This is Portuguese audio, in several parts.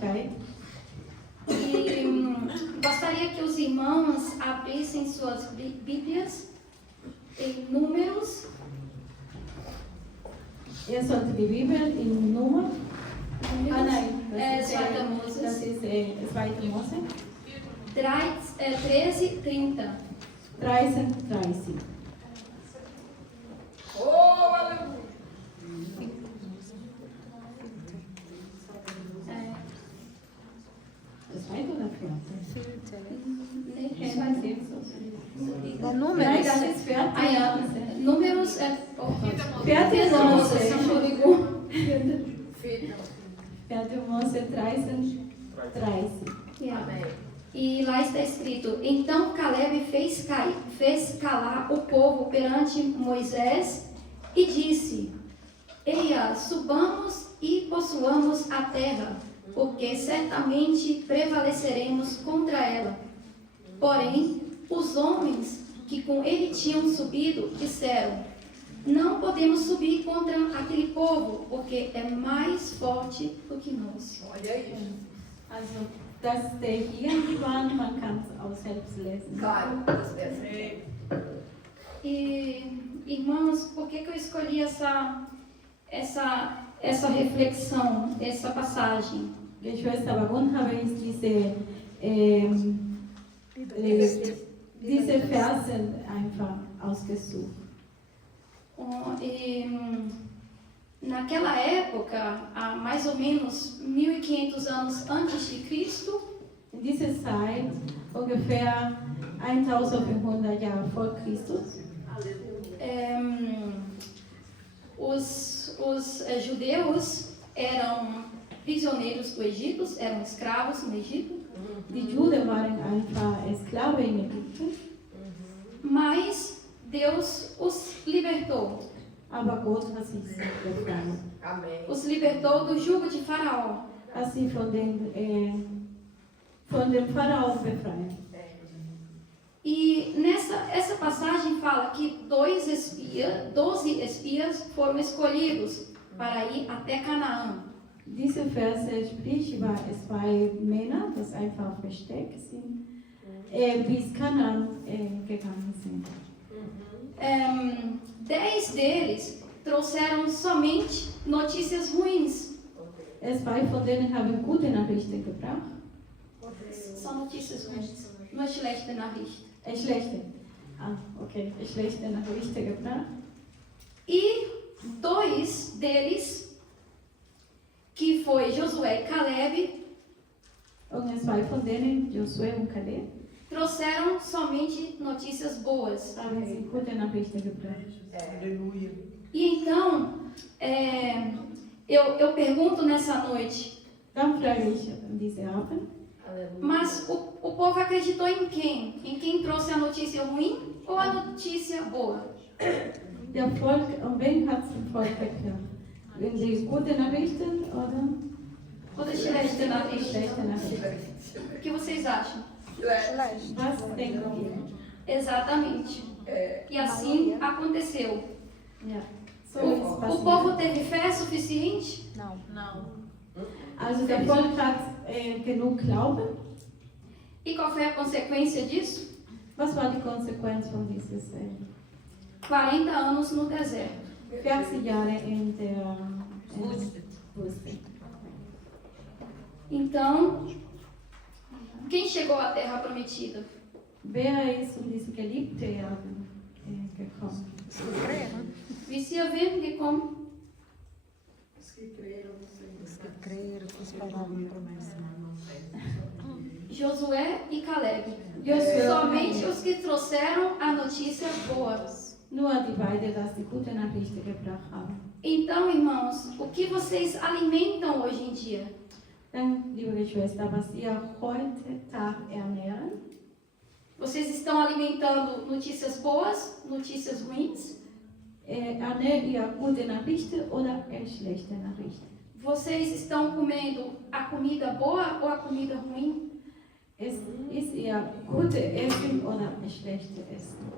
Herrlichkeit. E gostaria que os irmãos abrissem suas Bíblias em Números. Sollte die Bibel in Nummer. Nein, das ist 2. Moses. Das ist 2. Mose. 13:30. 13:30. Oh, aleluia. Das zweite oder vierte? Números. Das ist vierte. Ah, ja. Números Vierte Mose, Mose. entschuldigung. Vierte Mose 13:30. Yeah. E lá está escrito: então Caleb fez calar o povo perante Moisés e disse: eia, subamos e possuamos a terra, porque certamente prevaleceremos contra ela. Porém, os homens que com ele tinham subido disseram: não podemos subir contra aquele povo, porque é mais forte do que nós. Olha aí. Also, dass der hier waren, man kann es auch selbst lesen. Claro, das peças. E, irmãos, por que eu escolhi essa reflexão, essa passagem? Geschwister, warum habe ich diese Verse einfach ausgesucht? Naquela época, há mais ou menos 1500 anos antes de Cristo, In dieser Zeit, ungefähr 1500 Jahre vor Christus, os judeus eram prisioneiros do Egito, eram escravos no Egito, die Juden waren einfach Sklaven in Ägypten, mas Deus os libertou. aber Gott hat sie befreit. Amém. Os libertou do jugo de Faraó. Hat sie von dem Pharao befreit. E essa passagem fala que 12 espias foram escolhidos para ir até Canaã. Diese Verse spricht über zwei Männer, die einfach versteckt sind, bis Kanaan gegangen sind. 10 deles trouxeram somente notícias ruins. Zwei von denen haben gute Nachrichten gebracht. São notícias ruins, não schlechte Nachricht. Schlechte Nachrichten gebracht. E 2 deles, que foi Josué e Caleb, Und zwei von denen, Josué und Kaleb, trouxeram somente notícias boas. haben sie gute Nachrichten gebracht. Aleluia. E então, eu pergunto nessa noite, Dann frage ich diese Abend, mas o povo acreditou em quem? Em quem trouxe a notícia ruim ou a notícia boa? der Volk, und wen hat es im Volk geklappt? Wenn die gute Nachrichten oder Oder schlechte Nachricht? schlechte Nachrichten? O que vocês acham? Was denken ihr? Exatamente. E assim aconteceu. Ja, so ist O passiert. povo teve fé suficiente? Não. Also der Volk hat genug Glauben. E qual foi a consequência disso? Was war die Konsequenz von dieses 40 anos no deserto. 40 Jahre in der Wüste? Então, quem chegou à terra prometida? Wer ist diese geliebte Erben gekommen? Vicia verde como? Os que creram no Senhor. Os que creram, que esperavam a promessa. Josué e Caleb. Josué. Somente os que trouxeram a notícia boa. Nur die beiden, dass die gute Nachrichten gebracht haben. Então, irmãos, o que vocês alimentam hoje em dia? Dann, liebe Geschwister, was ihr heute Tag ernähren, Vocês estão alimentando notícias boas, notícias ruins? ernährt ihr gute Nachrichten oder schlechte Nachrichten? Vocês estão comendo a comida boa ou a comida ruim? Ist ihr gute Essen oder schlechte Essen?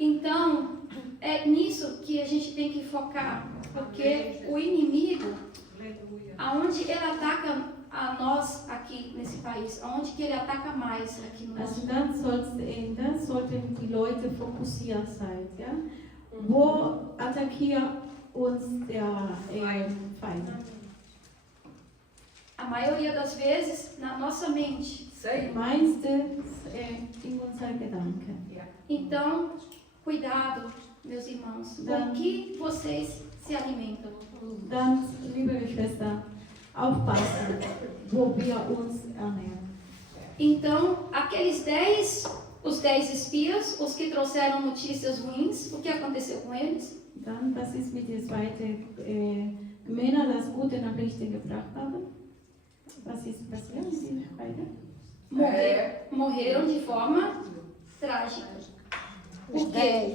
Então, é nisso que a gente tem que focar, porque o inimigo, aonde ele ataca nesse país? Aonde que ele ataca mais aqui no Also nosso dann sollten die Leute fokussiert sein. Ja? Wo attackiert uns der Feind? A maioria das vezes na nossa mente. Sei. Meistens in unseren Gedanken. Então, cuidado, meus irmãos, com que vocês se alimentam. Dann, liebe Geschwister, aufpassen, wo wir uns ernähren. Então, os 10 espias, os que trouxeram notícias ruins, o que aconteceu com eles? Dann, was ist mit den zweiten Männern, das gute Nachrichten gebracht haben? Was ist passiert mit den beiden? Morreram de forma trágica. Por quê?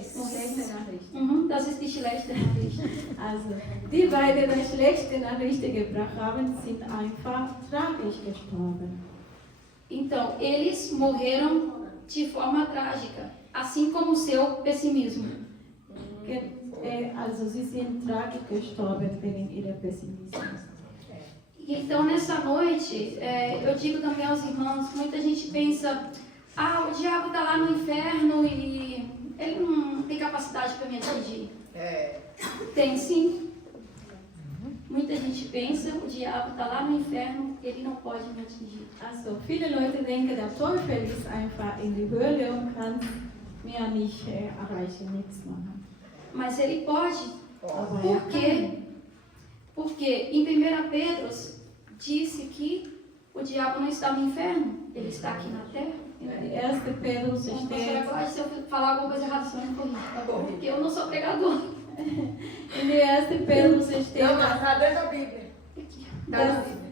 Das ist die schlechte Nachricht. Also, die beiden die schlechte Nachrichten gebracht haben, sind einfach tragisch gestorben. Então, eles morreram de forma trágica, assim como o seu pessimismo. Also, sie sind tragisch gestorben wegen ihrer Pessimismus. E então, nessa noite, eu digo também aos irmãos, muita gente pensa, o diabo está lá no inferno e ele não tem capacidade para me atingir. Tem sim. Muita gente pensa, o diabo está lá no inferno, ele não pode me atingir. Also, viele Leute denken, der Teufel ist einfach in die Höhle und kann mir nicht erreichen, nichts machen. Mas ele pode. Aber Por quê? Porque em 1 Pedro disse que o diabo não está no inferno, ele está aqui na terra. In 1. Petrus Então, steht, agora, se eu falar alguma coisa errada, você vai me corrigir. Porque eu não sou pregador. in 1. Petrus steht, Não, mas está dentro da Bíblia. Está na Bíblia.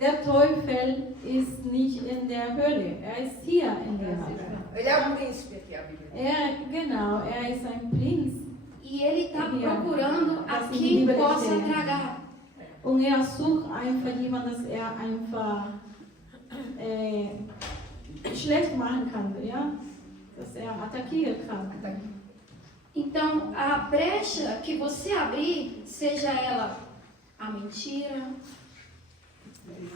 der Teufel ist nicht in der Hölle, ist hier in der Hölle. Ele é um príncipe aqui, a Bíblia. Genau, ist ein Prinz. E ele está procurando a Das quem Bíblia possa steht. tragar. Und sucht einfach jemanden, dass einfach schlecht machen kann, ja? Dass attackieren kann. Então, a brecha que você abrir, seja ela a mentira,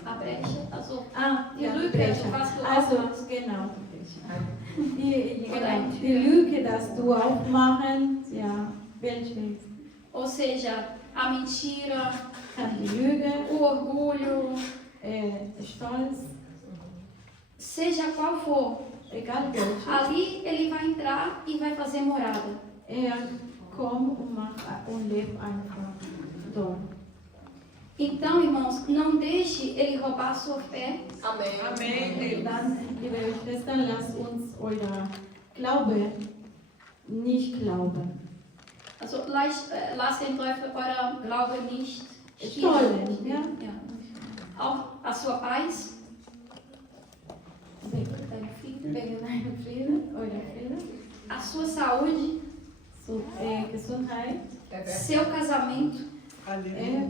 a brecha, die ja, Lüge, Breche. was du Also, aufmachst. genau. Die Lüge, dass du aufmachen, ja, welche Ou seja, a mentira, kann die Lüge, o orgulho, Stolz, seja qual for, egal welche. ali ele vai entrar e vai fazer morada. Kommt und macht und lebt einfach dort. Então, irmãos, não deixe ele roubar a sua fé. Amém. Amém. Dann, liebe Schwestern, lasst uns euer Glaube nicht glauben. Also, lasst den Teufel euer Glaube nicht Stollen, ja? Ja. Auch a sua paz, Wegen deinem Frieden, euer Frieden, a sua saúde, so, Gesundheit, seu casamento, Aleluia.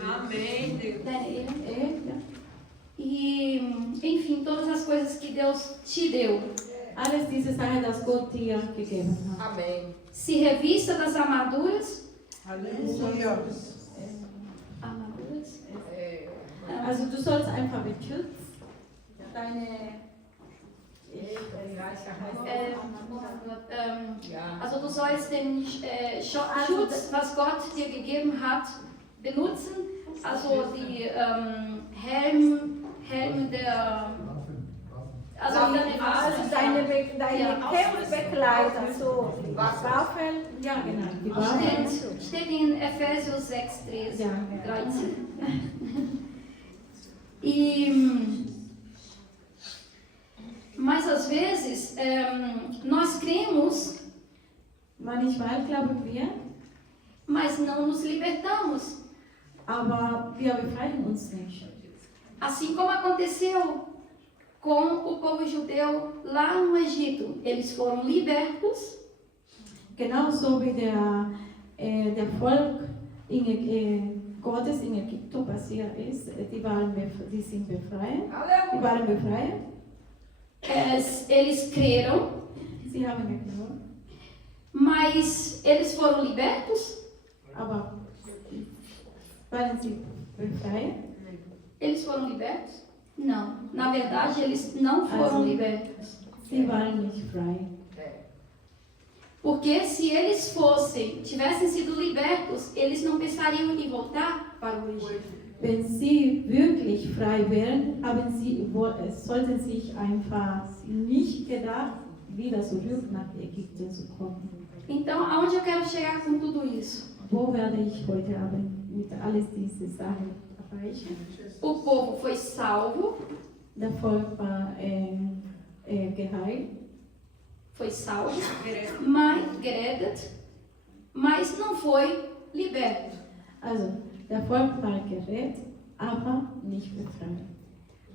Amém, Deus. ja. e, enfim, todas as coisas que Deus te deu. Alles diese Sachen, das Gott dir gegeben hat. Amém. Se revista das armaduras. Aleluia. Armaduras? Also du sollst einfach beschützen Also du sollst den Schutz, was Gott dir gegeben hat, benutzen. Also die Helm der... Also deine Kämpfbegleiter, so Waffen, ja genau, die Waffen. Steht in Efésios 6:13. Ja. 13. E, mas às vezes nós cremos, Manchmal glauben wir, mas não nos libertamos. aber wir befreien uns nicht. Assim como aconteceu com o povo judeu lá no Egito. Eles foram libertos, Genauso wie der Volk Gottes in Ägypten passiert ist, die sind befreit. Die waren befreit. eles creram, Sie haben geglaubt, mas eles foram libertos, aber waren sie befreit? eles foram libertos, Não, na verdade eles não foram libertos. Sie waren nicht frei. Porque se eles tivessem sido libertos, eles não pensariam em voltar para o Egito. Wenn sie wirklich frei wären, sollten sich einfach nicht gedacht, wieder zurück nach Ägypten zu kommen. Então, aonde eu quero chegar com tudo isso? Wo werde ich heute Abend mit alles diese Sachen erreichen? O povo foi salvo, Der Volk war geheilt, foi salvo, mas não foi liberto. also der Volk war gerettet, aber nicht befreit.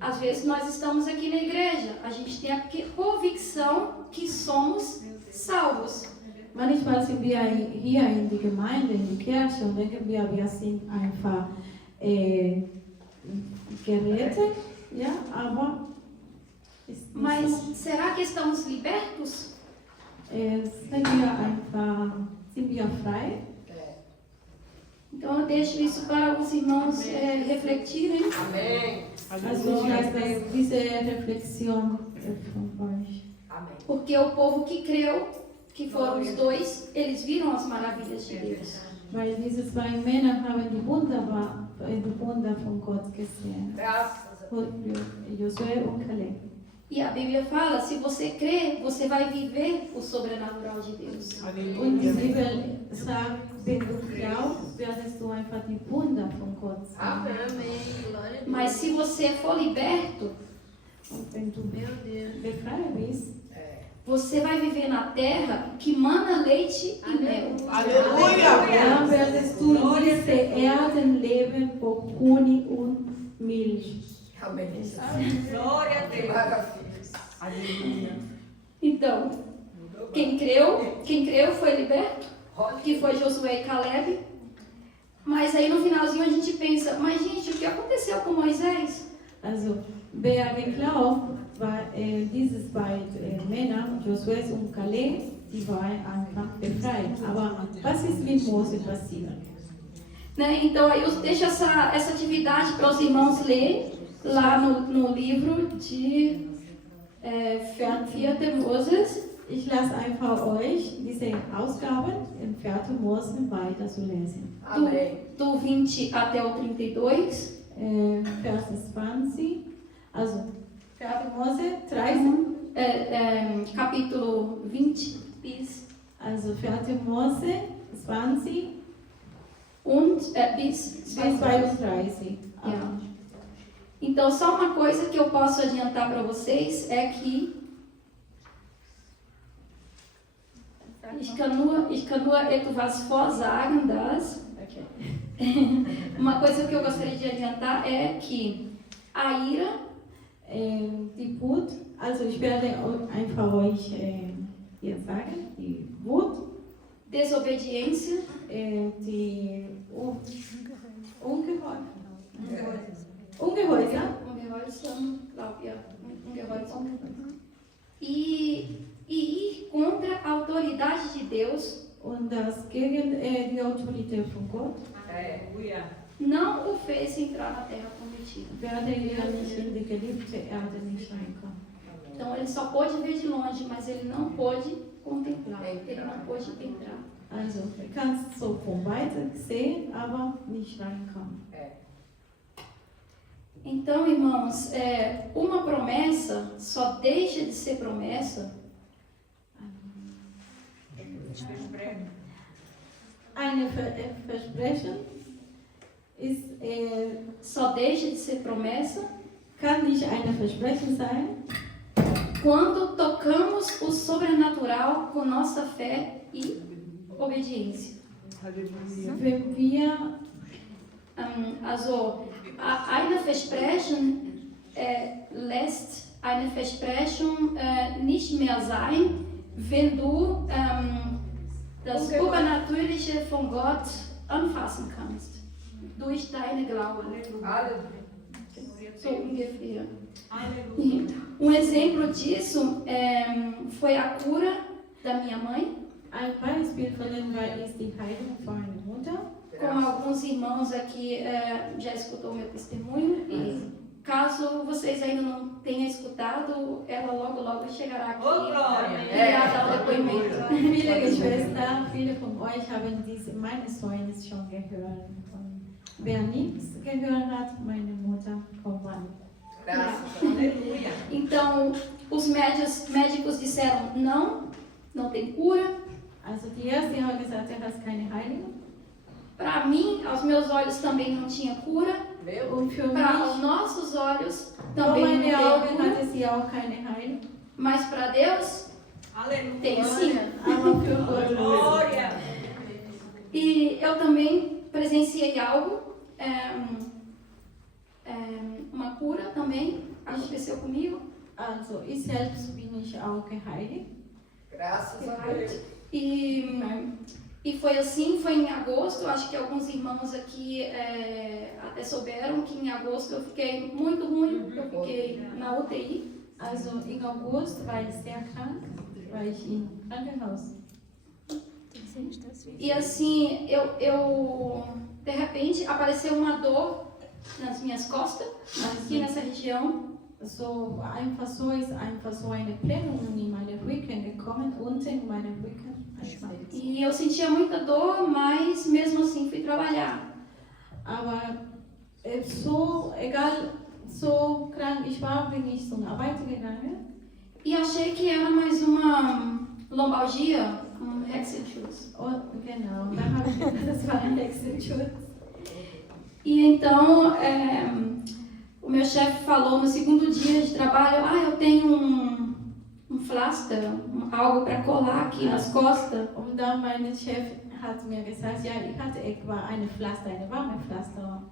Às vezes nós estamos aqui na igreja, a gente tem a convicção que somos salvos. Manchmal sind wir hier in die Gemeinde, in die Kirche und denken wir sind einfach gerettet, ja, aber ist nicht Mas so. será que estamos libertos? Sind wir frei? Então eu deixo isso para os irmãos refletirem. Amém. Also ich lasse diese Reflexion von euch. Amém. Porque o povo que creu, que foram os dois, eles viram as maravilhas de Deus. Weil diese zwei Männer haben die Wunder von Gott gesehen. Graças a Deus. Josué und Caleb. E a Bíblia fala, se você crer, você vai viver o sobrenatural de Deus. Und die Bibel sagt, wenn du glaubst, werdest du einfach die Wunder von Gott sehen. Amém. Glória a Deus. Mas se você for liberto, Und wenn du Meu Deus. befreit bist, você vai viver na terra que mana leite e mel. Aleluia. dann werdest du in diese Erden leben, wo Honig und Milch. Amém. Glória a Deus. Maravilha. Aleluia. Então, quem creu foi liberto, que foi Josué e Caleb. Mas aí no finalzinho a gente pensa, mas gente, o que aconteceu com Moisés? Also, wer geglaubt, war diese zwei Männer, Josué und Caleb, die waren einfach befreit. Aber was ist mit Mose passiert? Né? Então aí eu deixo essa atividade para os irmãos lerem lá no livro de 4. Moses. Ich lasse einfach euch diese Ausgaben in 4. Mose weiter zu lesen. Amém. Do 20 até o 32. Vers 20, also 4. Mose 13, Capítulo 20 bis, also 4. Mose 20 bis 32. Ja. Então, só uma coisa que eu posso adiantar para vocês é que ich kann nur etwas vorsagen, dass uma coisa que eu gostaria de adiantar é que a ira, Die Wut, also ich werde einfach euch hier sagen, die Wut, desobediência, die Ungehorsam, e ir contra a autoridade de Deus und das gegen die Autorität von Gott Aleluia. não o fez entrar na terra prometida. werde ihr nicht in die geliebte Erde nicht reinkommen. Então ele só pôde ver de longe, mas ele não pôde contemplar, ele não pôde entrar. Also, du kannst so von weitem sehen, aber nicht reinkommen. Então, irmãos, uma promessa só deixa de ser promessa Eine Versprechen ist, só deixa de ser promessa kann nicht eine Versprechen sein, quando tocamos o sobrenatural com nossa fé e obediência. wenn wir Also, eine Versprechen lässt eine Versprechen nicht mehr sein, wenn du das Übernatürliche von Gott anfassen kannst. Durch deine Glauben. Aleluia. So ungefähr. Aleluia. Exemplo disso foi a cura da minha mãe. ein Beispiel von dem ist die Heilung von meiner Mutter. Como alguns irmãos aqui já escutou meu testemunho. E caso vocês ainda não tenham escutado, ela logo chegará aqui Ô, glória! e irá dar o depoimento. Viele Geschwister, viele von euch haben meine Zeugnis schon gehört. Und wer nichts gehört hat, meine Mutter kommt an. Graças, aleluia. Então, os médicos disseram, não tem cura. Also die erste haben gesagt, er hat keine Heilung. Para mim, aos meus olhos também não tinha cura. Meu Und für Para os mich, nossos olhos vor também não meine tem Augen cura. hatte sie auch keine Heilung. Mas para Deus, aleluia. tem sim. Aber für Gott Glória. E eu também presenciei algo, uma cura também aconteceu comigo. Also ich selbst bin ich auch geheiligt. Graças a Deus. E foi assim, foi em agosto, acho que alguns irmãos aqui até souberam que em agosto eu fiquei muito ruim, eu fiquei na UTI. Also im August war ich sehr krank, war ich im Krankenhaus. E assim, eu de repente apareceu uma dor nas minhas costas, aqui nessa região. So einfach so ist einfach so eine Blähung in meine Rücken gekommen, unten in meine Rücken. E eu sentia muita dor, mas mesmo assim fui trabalhar. Aber so, egal, so krank ich war, bin ich zum Arbeiten gegangen. E achei que era mais uma lombalgia, Hexenschuss. Und genau, da habe ich gedacht, das war ein Hexenschutz. E então, o meu chefe falou no segundo dia de trabalho, eu tenho um pflaster, algo para colar aqui nas costas. Und dann mein Chef hat mir gesagt, ja, ich hatte etwa eine Pflaster, eine warme Pflaster.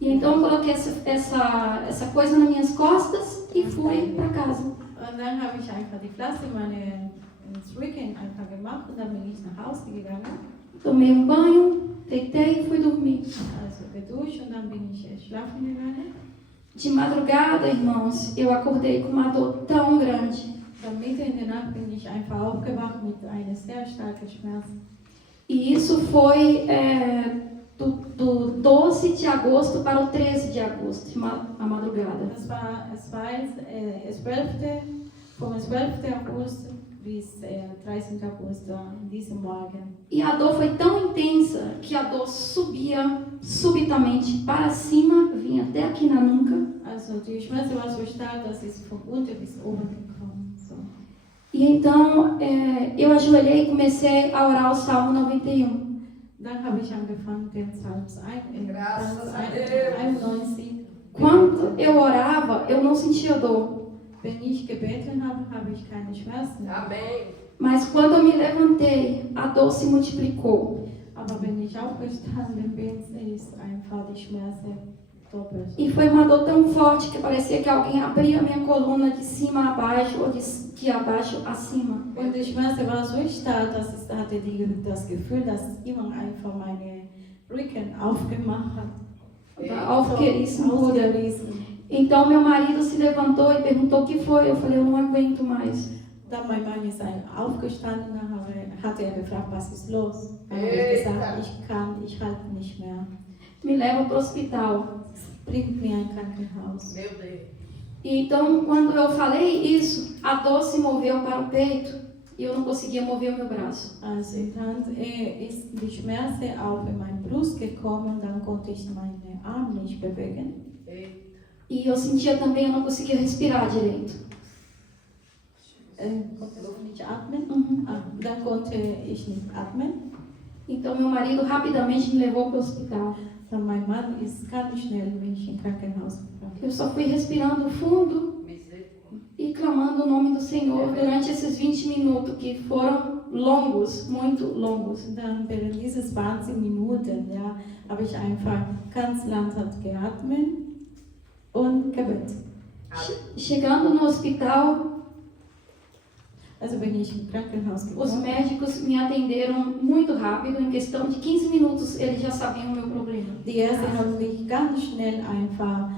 E então eu coloquei essa coisa nas minhas costas e fui para casa. Und dann habe ich einfach die Pflaster ins Rücken einfach gemacht und dann bin ich nach Hause gegangen. Tomei banho, deitei e fui dormir. Also geduscht und dann bin ich schlafen gegangen. De madrugada, irmãos, eu acordei com uma dor tão grande. Dann mitten in der Nacht bin ich einfach aufgewacht mit einer sehr starken Schmerz. E isso foi do 12 de agosto para o 13 de agosto, a madrugada. Es war 12. Vom 12. August bis 13. August in diesem Morgen. E a dor foi tão intensa que a dor subia subitamente para cima, vinha até aqui na nuca. Also die Schmerz war so stark, dass es von unten bis oben gekommen. So. E então eu ajoelhei e comecei a orar o Salmo 91. Dann habe ich angefangen, den Psalm Graças a Deus. 91. Quando eu orava, eu não sentia dor. Wenn ich gebeten habe, habe ich keine Schmerzen. Amém. Mas quando eu me levantei, a dor se multiplicou. Aber wenn ich aufgestanden bin, ist einfach die Schmerzen doppelt. E foi uma dor tão forte que parecia que alguém abria a minha coluna de cima a baixo ou de abaixo a cima. Und die Schmerze war so stark, dass ich hatte das Gefühl, dass jemand einfach meine Rücken aufgemacht hat. Aufgerissen wurde. Aufgerissen. Então meu marido se levantou e perguntou o que foi. Eu falei, eu não aguento mais. Dann mein Mann ist aufgestanden, hat er gefragt, was ist los? Dann habe ich gesagt, ich halte nicht mehr. Me leva para o hospital. Bringt mir ein Krankenhaus. Meu Deus. E então, quando eu falei isso, a dor se moveu para o peito e eu não conseguia mover o meu braço. Also dann ist die Schmerze auch in meine Brust gekommen, dann konnte ich meine Arme nicht bewegen. E eu sentia também, eu não conseguia respirar direito. Konnte nicht atmen. Uhum. Dann konnte ich nicht atmen. Então, meu marido rapidamente me levou para o hospital. Dann mein Mann ist ganz schnell mich im Krankenhaus gebracht. Eu só fui respirando fundo e clamando o nome do Senhor durante esses 20 minutos, que foram longos, muito longos. Und dann während dieses 20 Minuten, ja, habe ich einfach ganz langsam geatmet und gebetet. Chegando no hospital, Also bin ich im Krankenhaus os gekommen. médicos me atenderam muito rápido, em questão de 15 minutos eles já sabiam o meu problema. Die Ärzte haben mich ganz schnell einfach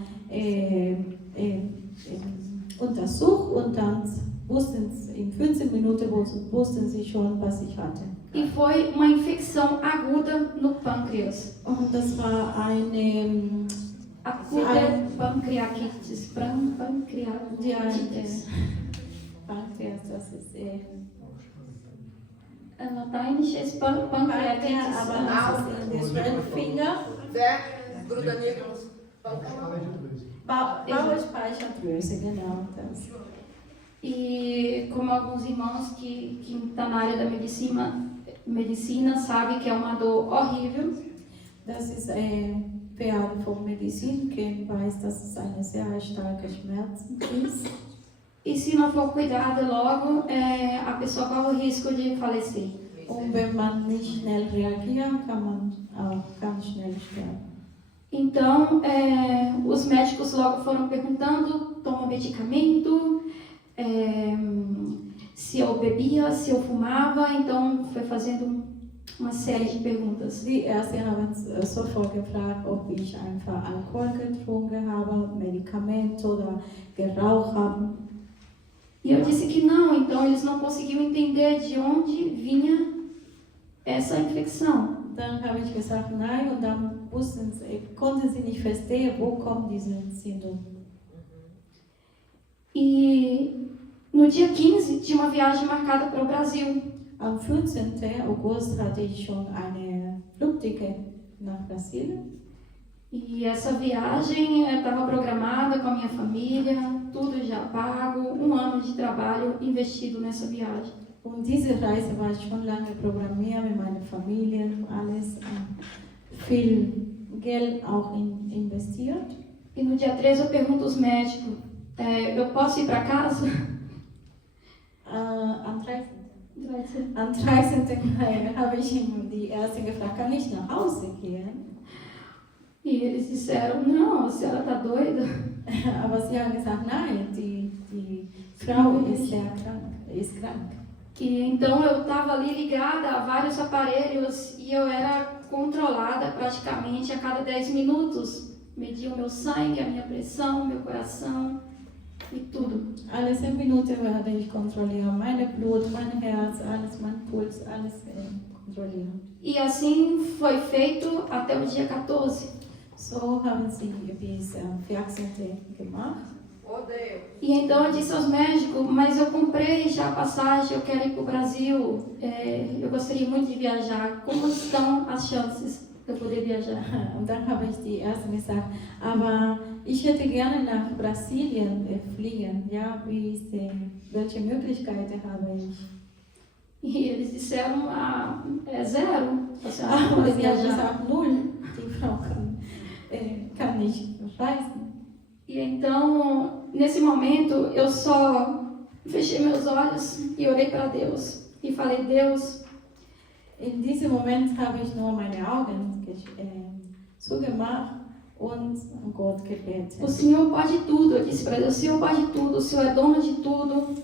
untersucht und dann wussten sie, in 15 Minuten wussten sie schon, was ich hatte. E foi uma infecção aguda no pâncreas. Und das war eine Acute pancreatitis. Pancreatitis. Pankreas, das ist Lateinisch ist Pankreas, Pancreatitis. aber das ist in the 12 Finger. Zé, gruda nele nos pâncreas. Bauchspeicheldrüse, genau das. E como alguns irmãos que estão na área da medicina sabem que é uma dor horrível. Das ist wer von Medizin kennt, weiß, dass es eine sehr starke Schmerzen ist. E se não for cuidado logo, a pessoa corre o risco de falecer. Und wenn man nicht schnell reagiert, kann man auch ganz schnell sterben. Então, os médicos logo foram perguntando, toma medicamento, se eu bebia, se eu fumava, então foi fazendo uma série de perguntas. Die Ärzte haben sofort gefragt, ob ich einfach Alkohol getrunken habe, Medikamente oder geraucht habe. E eu disse que não, então eles não conseguiam entender de onde vinha essa infecção. Dann habe ich gesagt nein und dann konnten sie nicht verstehen, wo kommt diese Syndrom. E no dia 15 tinha uma viagem marcada para o Brasil. Am 15. August hatte ich schon eine Flugticket nach Brasilien. E essa viagem estava programada com a minha família, tudo já pago, 1 ano de trabalho investido nessa viagem. Und diese Reise war schon lange programmiert mit meiner Familie, alles viel Geld auch investiert. E no dia 13 eu pergunto aos médicos, eu posso ir para casa? Am 13. Habe ich die Ärzte gefragt, kann ich nach Hause gehen? E eles disseram, não, a senhora está doida. Aber sie haben gesagt, nein, die Frau ist sehr krank, ist krank. E então eu estava ali ligada a vários aparelhos e eu era controlada praticamente a cada 10 minutos. Mediam meu sangue, a minha pressão, meu coração e tudo. Alle 10 Minuten werde ich kontrollieren, meine Blut, mein Herz, alles, mein Puls, alles kontrollieren. E assim foi feito até o dia 14. So haben sie bis 14. gemacht. Odeio. E então eu disse aos médicos, mas eu comprei já a passagem, eu quero ir para o Brasil, eu gostaria muito de viajar. Como estão as chances de eu poder viajar? Und dann habe ich die Ärzte gesagt, aber ich hätte gerne nach Brasilien fliegen. Ja, welche Möglichkeiten habe ich? E eles disseram, zero, a senhora não pode Sie haben viajar. gesagt, null, die Frau kann nicht reisen. E então, nesse momento, eu só fechei meus olhos e orei para Deus. E falei, Deus, In diesem Moment habe ich nur meine Augen zugemacht und Gott gebetet. o Senhor pode tudo. Eu disse para Deus, o Senhor pode tudo, o Senhor é dono de tudo.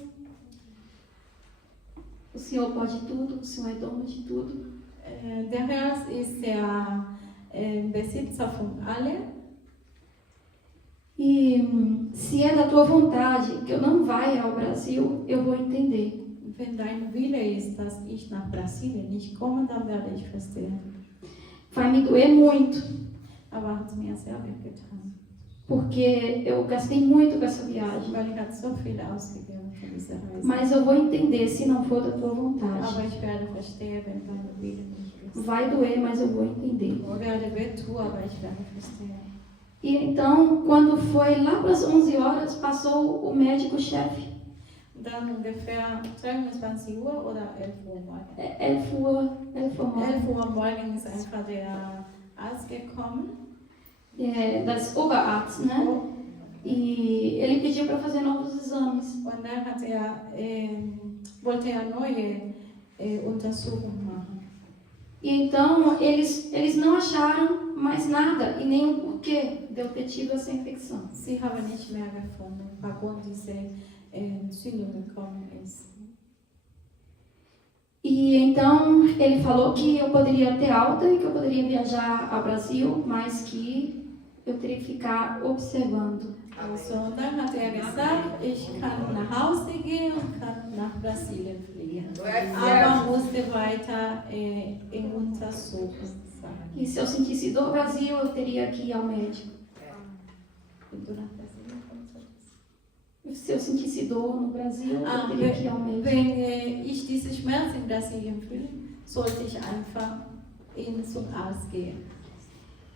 O Senhor pode tudo, o Senhor é dono de tudo. Der Herr ist der Besitzer von allem. E se é da tua vontade que eu não vá ao Brasil, eu vou entender. Wenn dein Wille ist, dass ich nach Brasilien nicht komme, dann werde ich verstehen. Vai me doer muito, Aber hat mir sehr weh getan. porque eu gastei muito com essa viagem. Weil ich habe so viel ausgegeben für diese Reise. Mas eu vou entender se não for da tua vontade. Aber ich werde verstehen, wenn dein Wille nicht ist. Vai doer, mas eu vou entender. Ich werde weh tun, aber ich werde verstehen. E então, quando foi lá para as 11 horas, passou o médico-chefe. Dann ungefähr 23 Uhr oder 11 Uhr morgens. 11 Uhr 11 Uhr morgens ist einfach der Arzt gekommen. Das Oberarzt, né? E ele pediu para fazer novos exames. Und dann wollte er neue Untersuchungen machen. E então, eles não acharam mais nada e nem o porquê de eu ter tido essa infecção. Sie haben nicht mehr gefunden, warum diese Entzündung gekommen ist. E então, ele falou que eu poderia ter alta e que eu poderia viajar ao Brasil, mas que eu teria que ficar observando. Also, und dann hat er gesagt, ich kann nach Hause gehen und kann nach Brasilien fliegen. Aber musste weiter in Untersuchung sein. E se eu sentisse dor no Brasil, eu teria que ir ao médico. Se eu sentisse dor no Brasil, Ah, eu teria que ir ao médico. wenn ich diese Schmerzen in Brasilien fühle, sollte ich einfach zum Arzt gehen.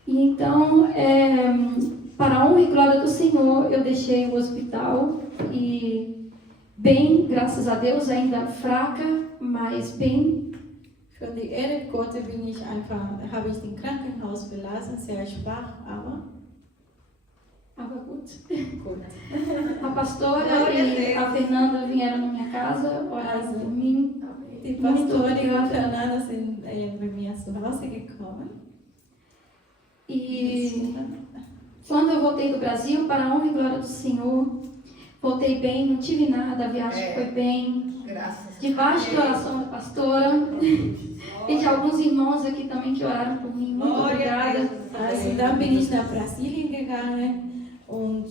E então, para a honra e glória do Senhor, eu deixei o hospital e bem, graças a Deus, ainda fraca, mas bem. Für die Ehre Gottes habe ich den Krankenhaus verlassen, sehr schwach, aber gut. gut. A pastora e a Fernanda vieram na minha casa, oraram por mim. Die Muito Pastorin und obrigada. Fernanda sind bei mir zu Hause gekommen. E quando eu voltei do Brasil, para a honra e glória do Senhor, voltei bem, não tive nada, a viagem foi bem. Graças Debaixo da oração da pastora e de alguns irmãos aqui também que oraram por mim. Muito obrigada. Also dann bin ich nach Brasilien gegangen und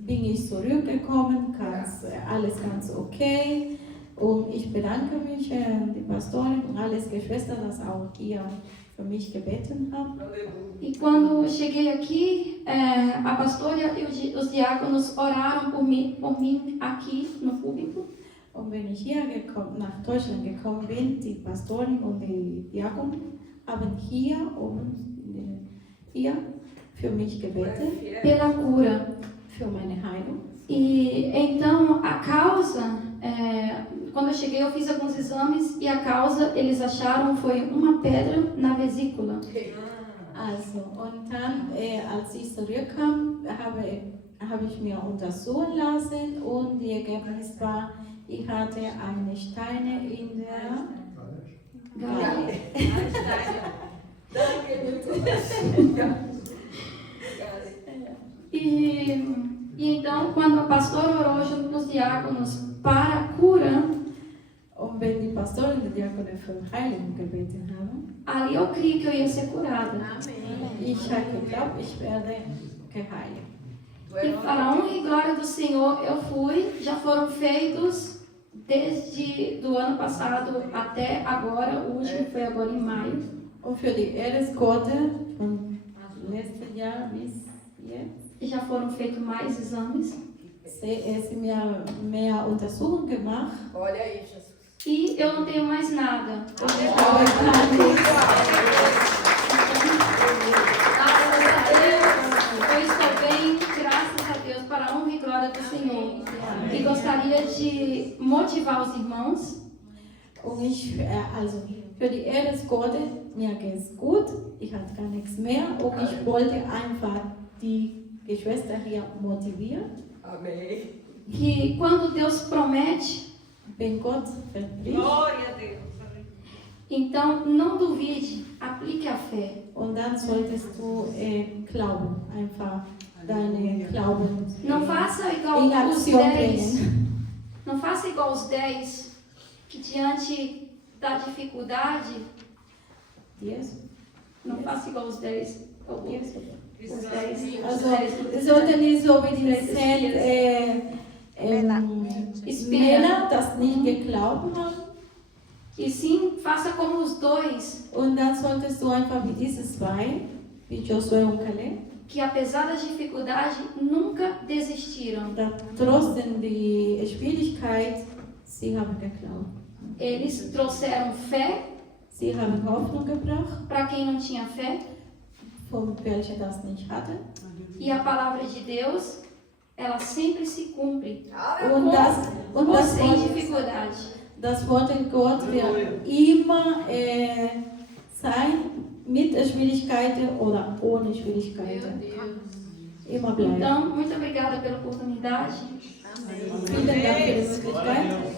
bin ich zurückgekommen, alles ganz okay. Und ich bedanke mich, die Pastorin und alles Geschwister, dass auch ihr für mich gebeten habt. E quando cheguei aqui, a pastora e os diáconos oraram por mim aqui no púlpito. Und wenn ich hier nach Deutschland gekommen bin, die Pastorin und die Diakon haben hier oben hier für mich gebetet, Pela cura. für meine Heilung. E então a causa, quando eu cheguei eu fiz alguns exames e a causa eles acharam foi uma pedra na vesícula. Also, und dann, als ich zurückkam, habe ich mir untersuchen lassen und das Ergebnis war, ich hatte eine Steine in der Galle. E então, quando a pastora orou junto com os diáconos para a cura, Und wenn die Pastorin und die Diakone für Heilung gebeten haben, ali eu criei que eu ia ser curada. ich habe geglaubt, ich werde geheilt. E para a honra e glória do Senhor, eu fui, já foram feitos desde do ano passado até agora, o último foi agora em maio. Und für die Ehre Gottes von letzten Jahr bis jetzt, E já foram feitos mais exames. sie mir mehr Untersuchungen gemacht. Olha aí, Jesus. E eu não tenho mais nada. Ich habe keine Graças a Deus, eu estou bem, graças a Deus, para a honra e glória do Senhor. E gostaria de motivar os irmãos. Und ich, also für die Ehre des Gottes, mir geht's gut, ich hatte gar nichts mehr und ich wollte einfach die Geschwister hier motivieren. Amém. Que quando Deus promete, Wenn Gott verspricht, Glória a Deus. então não duvide, aplique a fé. und dann solltest du glauben, einfach deine Glauben Não faça igual in os Aktion 10. bringen. Não faça igual os 10 que diante da dificuldade, Yes. não faça igual os 10. Yes. Os 10. Also, es sollte nicht so wie die 10 Männer, das nicht geglaubt haben. E sim, faça como os 2, Und dann solltest du einfach wie diese zwei, wie Josué und Caleb, que apesar da dificuldade nunca desistiram. trotzdem die Schwierigkeit, sie haben geglaubt. Eles trouxeram fé Sie haben Hoffnung gebracht, para quem não tinha fé, von welchen das nicht hatten. e a palavra de Deus, ela sempre se cumpre. Und das Ou sem Wort, dificuldade. das Wort in Gott wird immer sein, mit Schwierigkeiten oder ohne Schwierigkeiten. Immer bleiben. Então, muito obrigada pela oportunidade. Vielen Dank für die Möglichkeit.